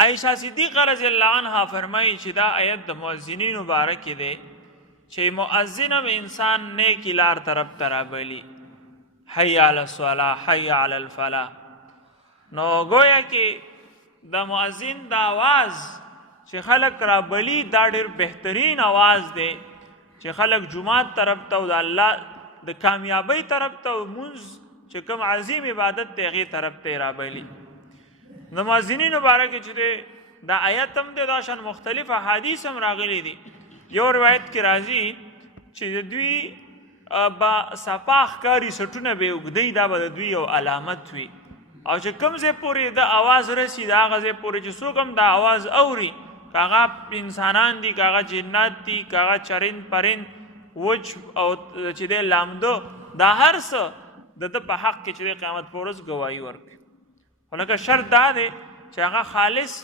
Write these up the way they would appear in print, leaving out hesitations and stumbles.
عائشہ صدیقہ رضی اللہ عنہ فرمائی چې دا آیت د مؤذنینو باره کې دی چې مؤذن هم انسان نیکی لار طرف ته رابلي، حی علی الصلاة حی علی الفلاح. نو گویا کې د مؤذن د آواز چې خلق رابلي دا ډېر بهترین آواز دی چې خلق جماعت طرف ته او د الله د کامیابی طرف ته مونځ چې کوم عظیم عبادت دی هغې طرف ته یې رابلي. د مؤذنینو باره کې چې دی دا آیت هم دی، دا شان مختلف احادیث هم راغلي دي. یو روایت کې راځي چې د دوی با صفا ښکاري سټونه به یې اوږدی، دا به د دوی یو علامت وي، او چې کوم ځای پورې د آواز رسي د هغه ځای پورې چې څوک هم د آواز اوري، که هغه انسانان دي، که هغه جنات دي، که هغه چرند پرند وچ او چې دی لامده، دا هر څه د ده په حق کې چې دی قیامت په ورځ ګواهي ورکوي. خو لکه شرط دا دی چې هغه خالص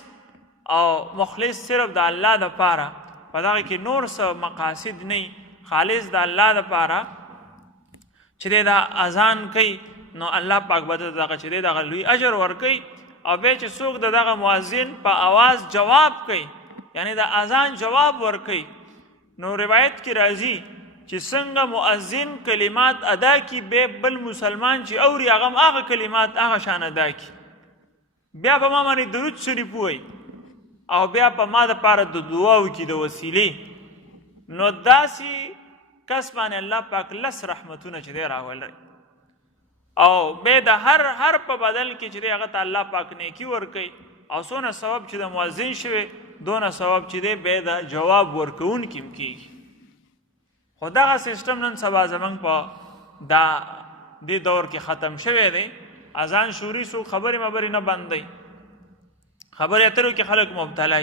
او مخلص صرف د الله دپاره، په دغه کې نور څه مقاصد نه، خالص د الله دپاره چې دی دا اذان کوي، نو الله پاک به دغه چې دی دغه لوی اجر ورکوي. او بیا چې څوک د دغه مؤذن په آواز جواب کوي، یعنی د اذان جواب ورکوي، نو روایت کې راځي چې څنګه مؤذن کلمات ادا کی، بیا بل مسلمان چې اوري هغه هم هغه کلمات هغه شان ادا کی، بیا په ما باندې درود شریف ووایي او بیا په ما دپاره د دعا وکړي د وسیلې. نو داسې کس باندې الله پاک لس رحمتونه چې دی راولي، او بیا د هر په بدل کې چې دی هغه ته الله پاک نیکي ورکوي، او څونه ثواب چې د مؤذن شوی دونه ثواب چې دی بیا د جواب ورکوونکي هم کېږي. خو دغه سیسټم نن سبا زموږ په دې دور کې ختم شوی دی. اذان شوري څوک خبرې مبرې نه بندوي، خبرې اترو کې خلک مبتلا،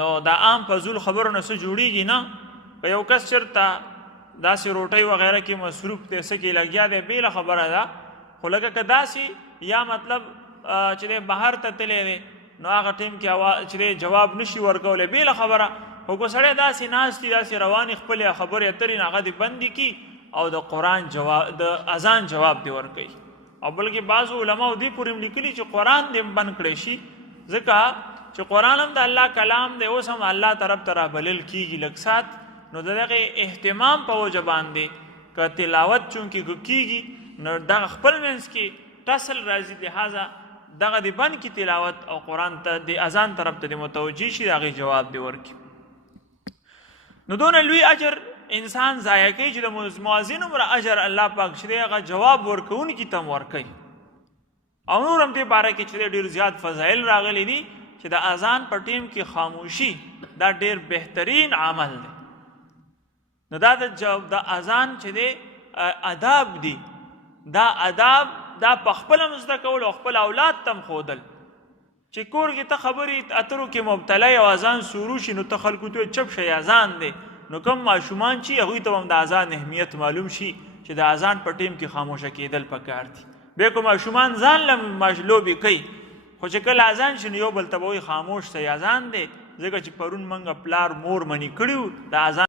نو دا عام فضول خبرو نه څه جوړېږي نه. که یو کس چېرته داسې روټۍ وغیره کې مصروف دی، څه کې لګیا دی، بېله خبره ده. خو لکه که داسې یا مطلب چې دی بهر ته تللی دی، نو هغه ټیم کې چې دی جواب نشي ورکولی، بېله خبره. خو که سړی داسې ناست دي، داسې روانې خپلې خبرې اترې نه هغه دې بندې کړي او د قرآن جواب د اذان جواب دې ورکوي. او بلکې بعضو علماو دې پورې هم لیکلي چې قرآن دې هم بند کړی شي، ځکه چې قرآن هم د الله کلام دی، اوس هم الله طرف ته رابلل کېږي لږ سات. نو د دغې اهتمام په وجه باندې که تلاوت چونکې کېږي، نو دغه خپل منځ کې ټسل راځي، لہذا دغه دې بند کړي تلاوت او قرآن ته د اذان طرف ته دې متوجه شي، د هغې جواب دې ورکړي. نو دونه لوی اجر انسان ضایع کوي چې د مؤذن عمره اجر الله پاک چې دی هغه جواب ورکوونکي ته هم ورکوي. او نور هم دې باره کې چې دی ډېر زیات فضایل راغلي دي چې د اذان په ټیم کې خاموشي دا ډېر بهترین عمل دی. نو دا د اذان چې دی اداب دي، دا اداب دا په خپله هم زده کول او خپل اولاد ته هم ښودل. چې کور کې ته خبرې اترو کې مبتلا او اذان شروع شي، نو ته خلکو ته چپ شي اذان دی، نو کوم ماشومان چې هغوی ته هم د اذان اهمیت معلوم شي چې د اذان په ټیم کې خاموشه کېدل پکار دي. بیا که ماشومان ځان له لوبې کوي، خو چې کله اذان شي نو یو بل ته به وایي خاموش دی اذان دی، ځکه چې پرون موږ پلار مور منې کړي وو د اذان